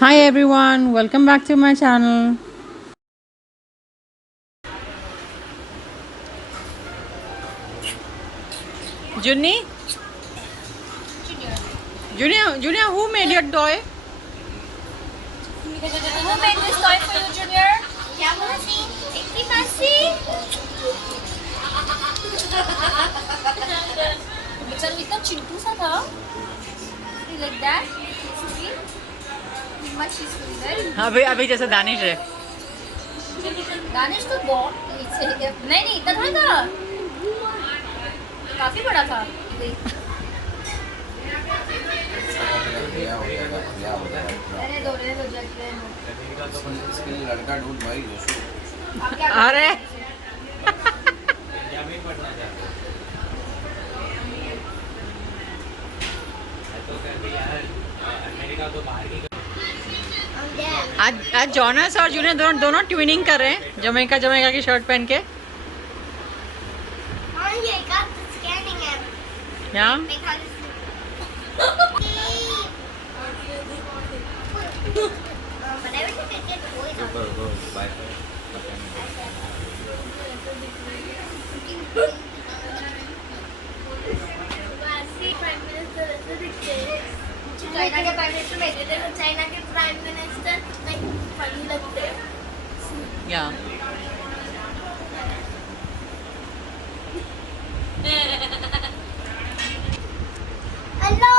Hi everyone, welcome back to my channel. Junni, Junior, who made your toy? Who made this toy for you, Junior? क्या मासी? एक ही मासी? बच्चा इतना चिंटू सा था. You like that? Sweet. Much is sweeter. अभी जैसे दानिश है. दानिश तो बहुत नहीं इतना था ना. काफी बड़ा था. रहने दो इसके लिए लड़का ढूंढ भाई अरे आज जॉनस और जूनियर दोनों ट्विनिंग कर रहे हैं जमैका की शर्ट पहन के. या चाइना के प्राइम मिनिस्टर भेजे थे तो चाइना के प्राइम मिनिस्टर लाइक फनी लगते हैं. या हेलो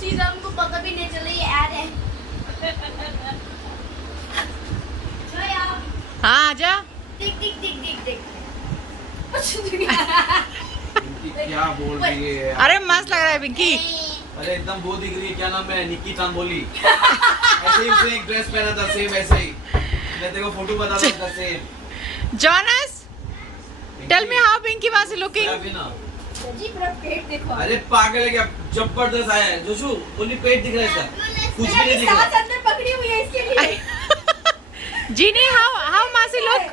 सीधा हमको पता भी नहीं चला ये ऐड है. हाँ आजा. दिख क्या बोल रही है. अरे मस्त लग रहा है पिंकी. अरे एकदम वो दिख रही है. क्या नाम है निक्की चांदोली. ऐसे ही उसने एक ड्रेस पहना था सेम ऐसे ही. मैं तेरे को फोटो बता दूंगा same. Jonas, tell me how Pinky was looking. जी पूरा पेट देखो. अरे पागल है क्या. जबरदस्त आया है जोशु. ओनली पेट दिख रहा है इसका. कुछ भी नहीं दिख रहा. सांस अंदर पकड़ी हुई है इसके लिए. जीनी हाउ मासी लुक.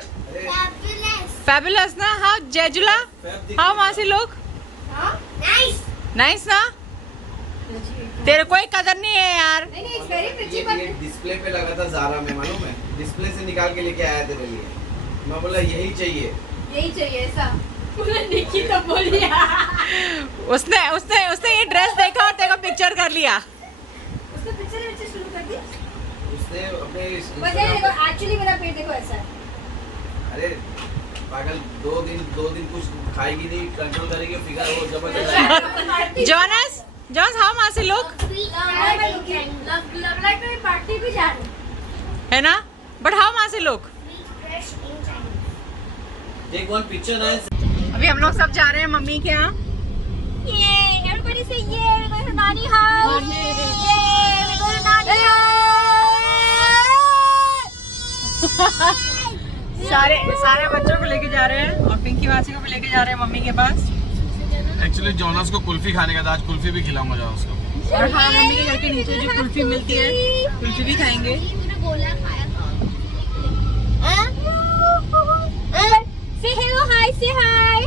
Fabulous ना. हाउ जेजुला, हाउ मासी लुक. नाइस. नाइस ना. तेरे कोई कदर नहीं है यार. नहीं इट्स वेरी प्रिटी ये डिस्प्ले पे लगा था ज़ारा में मालूम है. डिस्प्ले से निकाल के लेके आया तेरे लिए. मैं बोला यही चाहिए ऐसा. निकी तो बोली. उसने ये ड्रेस देखा और तेरे को पिक्चर कर लिया. उसने पिक्चर शुरू कर दी. उसने अपने देखो एक्चुअली मेरा पेट देखो ऐसा है. अरे पागल. दो दिन कुछ खाएगी नहीं. कंट्रोल करेगी फिगर वो जबरदस्त. जॉनस हाउ मासी लुक. लव लाइफ में पार्टी भी जा रही है ना. बट हाउ मासी look. Take one picture nice. अभी हम लोग सब जा रहे हैं मम्मी के यहाँ. ये एवरीबॉडी से ये we're going to नानी हाउस. ये we're going to नानी हाउस. सारे बच्चों को लेके जा रहे हैं और पिंकी मासी को भी लेके जा रहे हैं मम्मी के पास. एक्चुअली जोनस को कुल्फी खाने का था. आज कुल्फी भी खिलाऊंगा जाओ उसको. और हाँ मम्मी के घर के नीचे जो कुल्फी मिलती है कुल्फी भी खाएंगे. बोला खाया था. Say hello, hi, say hi.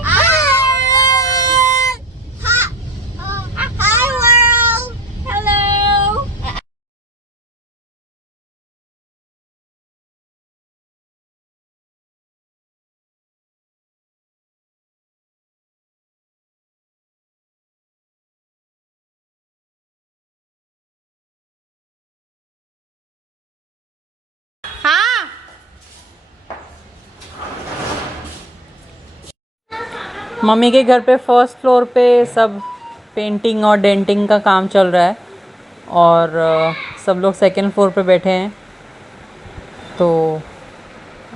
Hi world. Hello. हाँ मम्मी के घर पे फर्स्ट फ्लोर पे सब पेंटिंग और डेंटिंग का काम चल रहा है और सब लोग सेकंड फ्लोर पे बैठे हैं. तो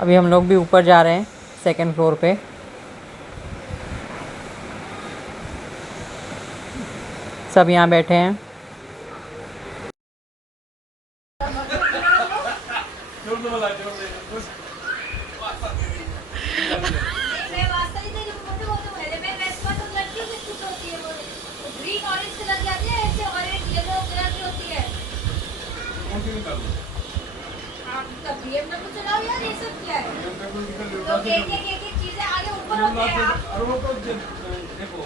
अभी हम लोग भी ऊपर जा रहे हैं सेकंड फ्लोर पे. सब यहाँ बैठे हैं. ग्रीन ऑरेंज कलर की आती है ऐसे ऑरेंज येलो कलर की होती है. आप BMW चलाओ यार. ये सब क्या है. तो एक चीजें आगे ऊपर ऊपर होते हैं आप। और वो तो देखो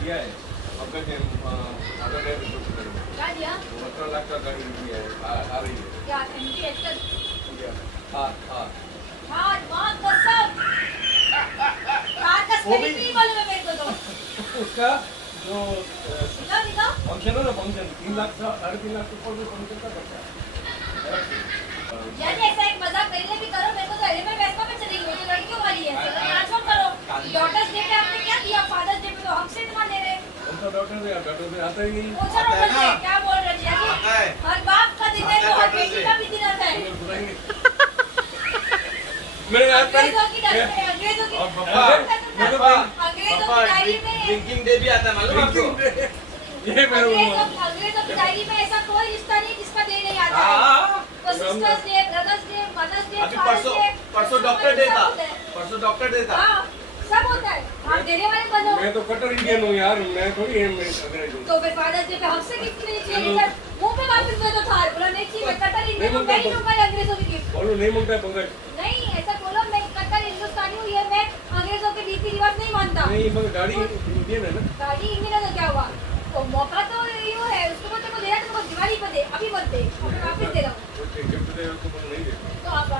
दिया है आपका आधा डेढ़ क्या दिया 17 लाख का गाड़ी दिया है आ रही है क्या एमटी एक्टर हाँ हाँ हाँ बहुत कसम कार का वो भी- स्पेलिंग नहीं मालूम है मेरे को तो उसका जो दिखाओ दिखाओ फंक्शन है ना फंक्शन 3 लाख का 3.5 लाख ऊपर में फंक्शन का खर्चा है यानी ऐसा एक मजाक पहले भी करो मेरे को तो एलिमेंट वेस्पा में चलेगी वो तो लड़कियों वाली है चलो ट्रांसफर करो डॉटर्स डे पे आपने क्या दिया फादर्स डे पे तो हमसे इतना ले रहे उनका डॉक्टर से आता ही नहीं पूछो ना आता है ना? क्या बोल रहे हैं आता है। हर बाप का दिन है तो हर आता है बेटी Father's का भी दिन आता है बुलाएंगे मेरे याद अंग्रेजों की अंग्रेजों की और पापा पापा अंग्रेजों पापा की डायरी में ड्रिंकिंग डे भी आता है मालूम है आपको ये मेरे अंग्रेजों की डायरी में ऐसा कोई रिश्ता नहीं जिसका डे नहीं आता है हाँ तो sisters day brothers day mothers day अभी परसों डॉक्टर डे था परसों डॉक्टर डे था हाँ सब होता है आप देने वाले बनो मैं तो कटर इंडियन हूँ यार मैं थोड़ी अंग्रेज हूँ तो फिर फादर्स डे पे हमसे गिफ्ट नहीं चाहिए सर मुंह पे वापस दे दो थार बोला नहीं चाहिए मैं कटर इंडियन हूँ मैं ही दूंगा अंग्रेजों की गिफ्ट बोलो नहीं मांगता है पंकज नहीं ऐसा बोलो मैं कटर हिंदुस्तानी हूँ ये मैं अंग्रेजों के रीति रिवाज नहीं मानता नहीं मगर गाड़ी इंडियन है ना गाड़ी इंडियन है तो क्या हुआ तो मौका तो यूँ है उसको बोलते को देना तुमको दिवाली पे दे अभी मत दे अभी वापस दे रहा हूँ गिफ्ट दे तो बोलो नहीं दे तो आप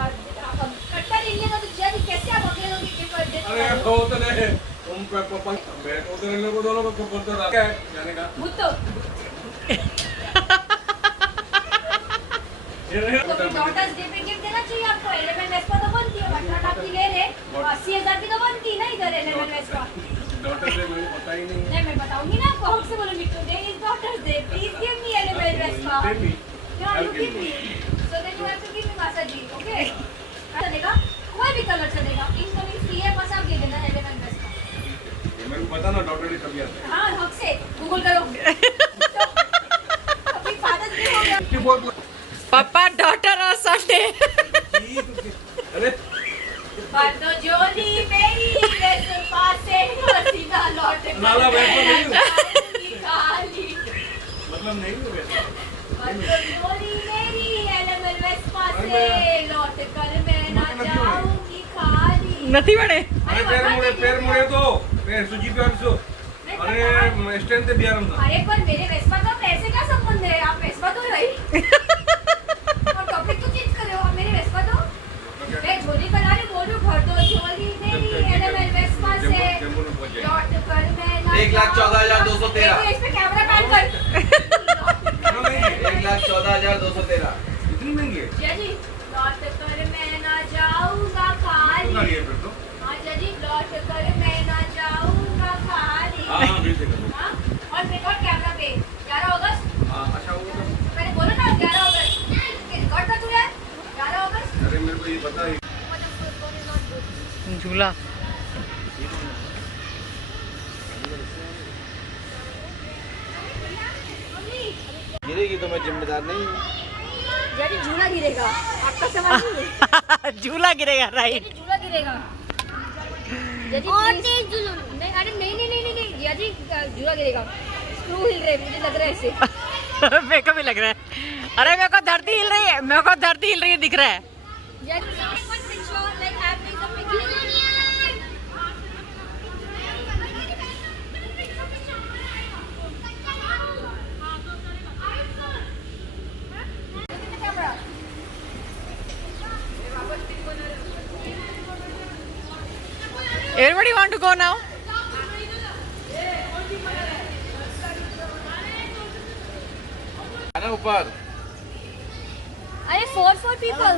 कट्टर इंडियन हो तो जज कैसे आप अंग्रेजों की गिफ्ट देते अरे हो तो उतने तुम पापा मैं तो उतने लोगों दोनों को बोलता था क्या है जाने का मुत्तो ये नहीं तो फिर डॉटर्स डे पे गिफ्ट देना चाहिए आपको एलिमेंट वेस्पा तो बनती है 18 लाख की ले रहे 80,000 की तो बनती ना इधर एलिमेंट वेस्पा डॉक्टर से मैंने पता ही नहीं नहीं मैं बताऊंगी ना आपको हमसे बोलूंगी today is daughters day please give me element Vespa Tell me. Yeah, I'll you give give you. me. So then you have to give me Masaji, okay? चलेगा कोई भी कलर चलेगा इनकमिंग फ्री है बस आप दे देना एलिमेंट वेस्पा मेरे को पता ना डॉक्टर ने कभी आता है हाँ हक से गूगल करो तो फिर फादर्स डे हो गया कि बहुत पापा डॉटर और संडे अरे पर तो जोली मेरी वेस्पा से सीधा लौट कर नाला वेस्पा नहीं हूँ। जाऊंगी खाली मतलब नहीं है वैसे पर तो जोली मेरी एलिमेंट वेस्पा से लौट कर मैं ना जाऊंगी खाली નથી વડે अरे पैर मुड़े तो पैर सूजी पैर सो अरे स्टैंड पे बियारम था अरे पर मेरे वेस्पा का पैसे का संबंध है आप वेस्पा तो रही और टॉपिक तो चेंज कर रहे हो आप मेरे वेस्पा तो मैं झोली बना रही बोल रही हूँ भर दो झोली मेरी एलिमेंट वेस्पा से जम्मू में पहुंच जाएंगे लौट कर मैं ना 1,14,213 इस पे कैमरा बैन कर क्यों नहीं 1,14,213 इतनी महंगी है जजी लौट कर मैं ना जाऊंगा खाली गाड़ी है फिर तो हाँ जजी लौट कर मैं ना जाऊंगा खाली हाँ हाँ बिल्कुल हाँ और रिकॉर्ड कैमरा पे 11 अगस्त हाँ अच्छा वो तो मैंने बोला ना 11 अगस्त रिकॉर्ड का तू है 11 अगस्त अरे मेरे को ये पता है झूला गिरेगी तो मैं जिम्मेदार नहीं हूँ यानी झूला गिरेगा आपका सवाल नहीं है झूला गिरेगा राइट यानी झूला गिरेगा यदि और तेज झूला नहीं अरे नहीं नहीं नहीं नहीं यदि झूला गिरेगा स्क्रू हिल रहे मुझे लग रहा है ऐसे मेरे को भी लग रहा है अरे मेरे को धरती हिल रही है मेरे को धरती हिल रही है दिख रहा है यदि someone picture like having the picture Everybody want to go now? है ना ऊपर अरे 4 people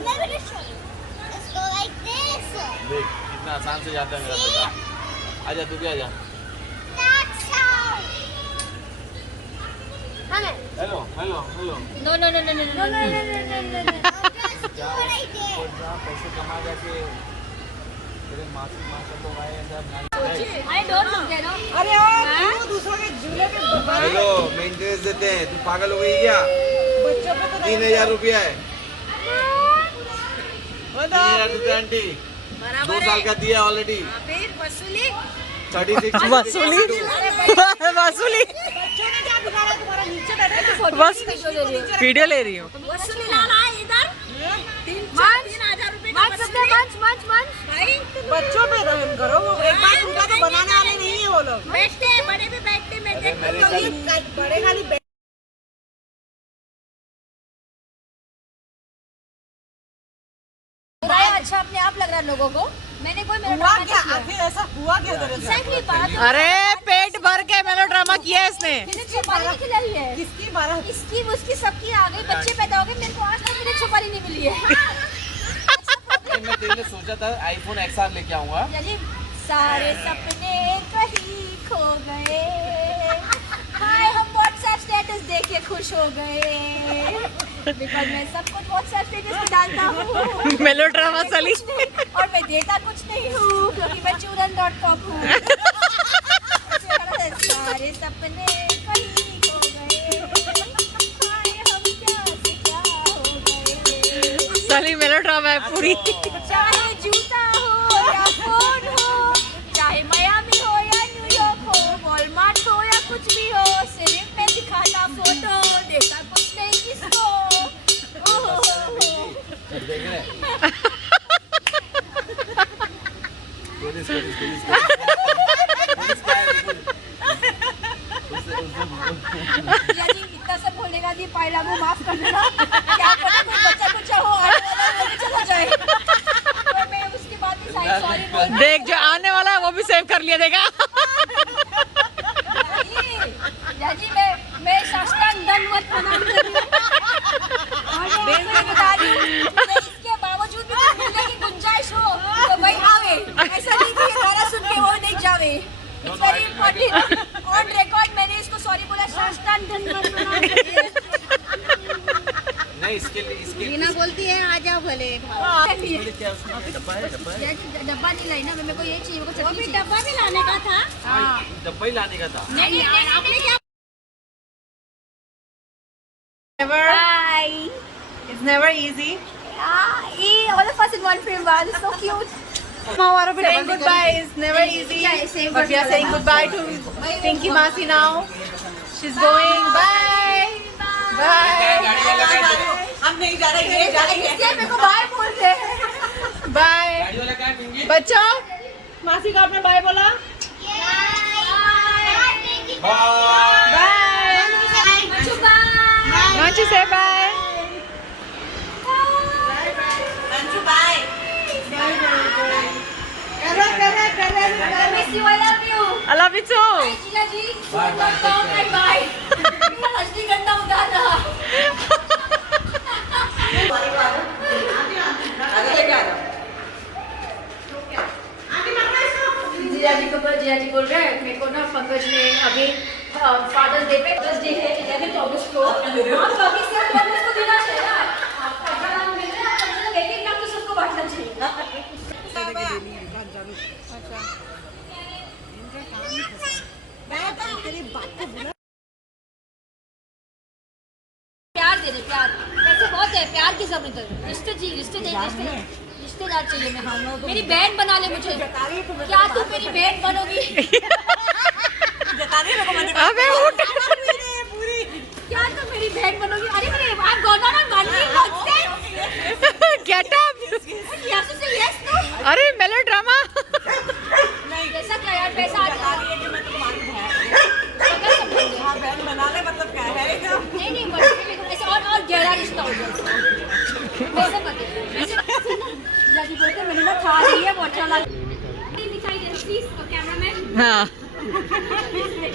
Let's go like this. देख कितना आसान से जाता है मेरा बेटा आजा तू भी आजा That's how. हमें hello hello hello no no no no no no no no no no Just do what I did. और जहाँ पैसे कमा जाके तेरे मासी माँ सब लोग आए हैं सब I don't look there no अरे यार दूसरों के झूले पे हेलो मेंटेनेंस देते हैं तू पागल हो गई क्या बच्चों पे तो 3,000 रुपया है 3,000 रुपया आंटी 2 साल का दिया ऑलरेडी फिर वसूली 36 वसूली वसूली बस वीडियो ले रही हूँ वसूली लाना है इधर 3,000 रुपए का मंच बच्चों पे रहम करो वो एक बार लोग बैठते हैं, बड़े भी बैठते हैं, अरे मेरे तो ये साथ बड़े खाली अच्छा अपने आप लग रहा है लोगों को। मैंने कोई मेरा हुआ ड्रामा क्या? नहीं किया। आखिर ऐसा हुआ क्या तेरे साथ? Exactly, बात अरे पेट भर के मेलोड्रामा किया है इसने। मैंने छुपारी नहीं खिलाई है। किसकी बारात? इसकी उसकी सबकी आ गई, बच्चे पैदा हो गए, मेरे को आज तक मेरी छुपारी नहीं मिली है। मैं तेरे लिए सोचा था आईफोन XR लेके आऊंगा। जी सारे सपने कहीं खो गए, हाय हम व्हाट्सएप स्टेटस देख के खुश हो गए, बिकॉज़ मैं सब कुछ व्हाट्सएप स्टेटस पे डालता हूँ मेलोड्रामा चली। और मैं देता कुछ नहीं हूँ क्योंकि मैं चूरन.com हूँ। सारे सपने कहीं खो गए, हाय हम क्या से क्या हो गए। साली मेलोड्रामा है पूरी। चाहे जूता हो या फोन हो, चाहे मियामी हो या न्यूयॉर्क हो, वॉलमार्ट हो या कुछ भी हो, सिर्फ मैं दिखाता फोटो, देता कुछ नहीं किसको। देख रहे या जी इतना सब बोलने का जी पायरा को माफ कर देना, क्या पता कोई बच्चा कुछ हो आने वाला है, वो भी चला जाए, तो मैं उसके बाद भी सॉरी बोल। देख जो आने वाला है वो भी सेव कर लिया देगा। जी मैं साष्टांग दंडवत प्रणाम कर रही हूँ। और मैं आपको बता रही हूँ, मैं इसके बावजूद भी कुछ मिलने की गुंजाइश हो तो भाई आवे, ऐसा नहीं कि ये गाना सुन के वो नहीं जावे। It's very important, on record मैंने इसको सॉरी बोला, साष्टांग दंडवत प्रणाम कर रही हूँ। नहीं इसके लिए रीना बोलती है आ जाओ भले। क्या उसमें डब्बा है डब्बा नहीं लाई ना, मेरे को ये चाहिए, मेरे को चटनी चाहिए। डब्बा भी लाने का था। डब्बा ही लाने का था। नहीं आपने क्या? Bye. It's never easy. All of us in one frame, wow, it's so cute. Saying goodbye is never easy. But we are saying goodbye to Pinky Masi now. She's going. Bye. Bye. हम नहीं जा रहे, ये जा रही है। इसलिए मेरे को बाय बोलते हैं। Bye. गाड़ी वाला क्या कहेंगे? बच्चों, मासी को आपने बाय बोला? Bye. Manchu say bye. Anshu bye. I miss you, I love you. I love you too. Sheela ji, Bye, bye, take Tom care. and bye. मेरा रजनीगंधा उदार रहा। जिया जी बोल रहे हैं मेरे को ना पंकज ने अभी फादर्स डे पे, फादर्स डे है 11 अगस्त को, आप कभी से पंकज को देना चाहिए ना, आपका नाम मिल रहा है, आप कम से कम एक नाम तो सबको बांटना चाहिए। प्यार दे दे, प्यार पैसे बहुत है, प्यार की जरूरत है, रिश्तेदार चाहिए, मैं मेरी बहन बना ले मुझे। क्या तू मेरी बहन बनोगी? अबे उठ। क्या तू मेरी बहन बनोगी? अरे मेरे आप गोना ना माननी लगते Get up. यहाँ से यस नो। अरे मेलोड्रामा। कैसा क्या यार, पैसा आ जाता है। बहन बना ले मतलब क्या है? नहीं बट ऐसे और गहरा रिश्ता हो गया वैसे बता। जाजी बोलते मैंने ना खा रही है वाटर ला दिखाई दे प्लीज तो कैमरामैन। हाँ।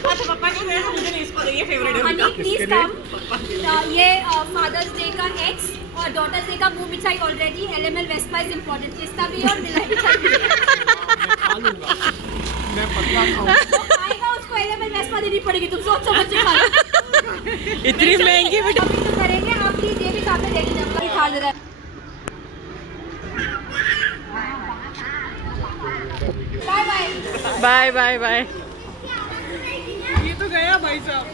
अच्छा पापा को दे, मुझे नहीं, इसको ये फेवरेट है हनी उनका। Please come. ये फादर्स डे का एक्स और डॉटर्स डे का मुंह मिठाई already LML Vespa is important, किस्ता भी और मिलाई मिठाई भी। मैं पतला खाऊं। आएगा उसको एलएमएल वेस्पा देनी पड़ेगी, तुम सोच समझ के खाना। इतनी महंगी मिठाई। अभी तो करेंगे, आप प्लीज ये भी सामने देख लीजिए खा ले रहा है। Bye bye. Bye bye bye. ये तो गया भाई साहब।